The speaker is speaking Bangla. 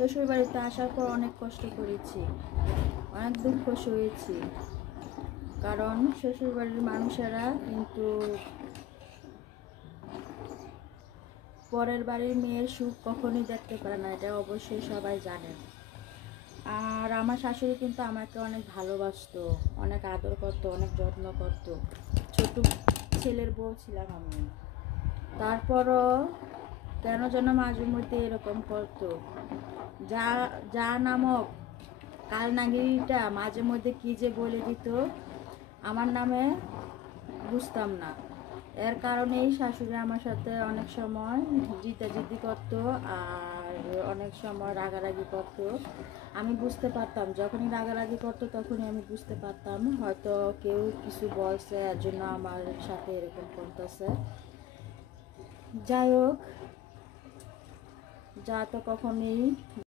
শ্বশুর বাড়িতে আসার পর অনেক কষ্ট করেছি, অনেক দুঃখ সয়েছি। কারণ শ্বশুর বাড়ির মানুষেরা কিন্তু পরের বাড়ির মেয়ের সুখ কখনোই দেখতে পারে না, এটা অবশ্যই সবাই জানেন। আর আমার শাশুড়ি কিন্তু আমাকে অনেক ভালোবাসতো, অনেক আদর করতো, অনেক যত্ন করতো। ছোট ছেলের বউ ছিলাম আমি, তারপরও কেন যেন মাঝে মধ্যে এরকম করতো। যা যা নামক কালনাগিরিটা মাঝে মধ্যে কী যে বলে দিত আমার নামে, বুঝতাম না। এর কারণেই শাশুড়ি আমার সাথে অনেক সময় জিতাজিতি করতো, আর অনেক সময় রাগারাগি করতো। আমি বুঝতে পারতাম, যখনই রাগারাগি করতো তখনই আমি বুঝতে পারতাম হয়তো কেউ কিছু বলছে, এর জন্য আমার সাথে এরকম করতেছে। যাই হোক, যা তো কখনোই